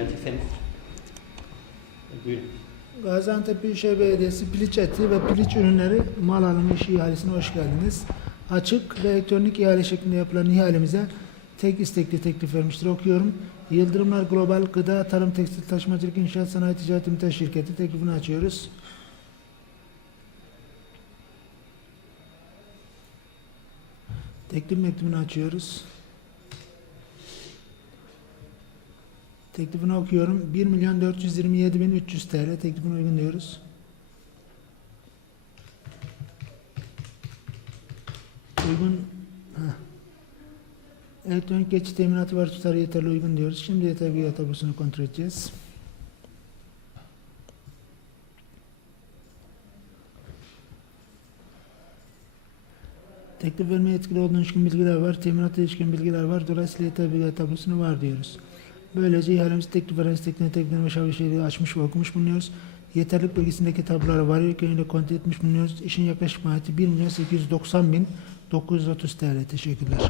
Efendim. Buyurun. Gaziantep Büyükşehir Belediyesi piliç eti ve piliç ürünleri mal alımı işi ihalesine hoş geldiniz. Açık ve elektronik ihale şeklinde yapılan ihalemize tek istekli teklif vermiştir. Okuyorum. Yıldırımlar Global Gıda Tarım Tekstil Taşımacılık İnşaat Sanayi Ticaret Ümitaş Şirketi teklifini açıyoruz. Teklif mektubunu açıyoruz. Teklifini okuyorum. 1 milyon 427 bin 300 TL teklifine uygun diyoruz. Uygun heh. Elektronik geçiş teminatı var tutarı yeterli uygun diyoruz. Şimdi yeterli bir tabusunu kontrol edeceğiz. Teklif vermeye etkili olduğun ilişkin bilgiler var. Teminata ilişkin bilgiler var. Dolayısıyla yeterli tablosunu var diyoruz. Böylece ihalemiz teklif veren isteklerini tekliflerini ve şabeşleri açmış ve okumuş bulunuyoruz. Yeterlilik bilgisindeki tabloları varlık yönüyle kontrol etmiş bulunuyoruz. İşin yaklaşık maliyeti 1 milyon 890 bin 930 TL. Teşekkürler.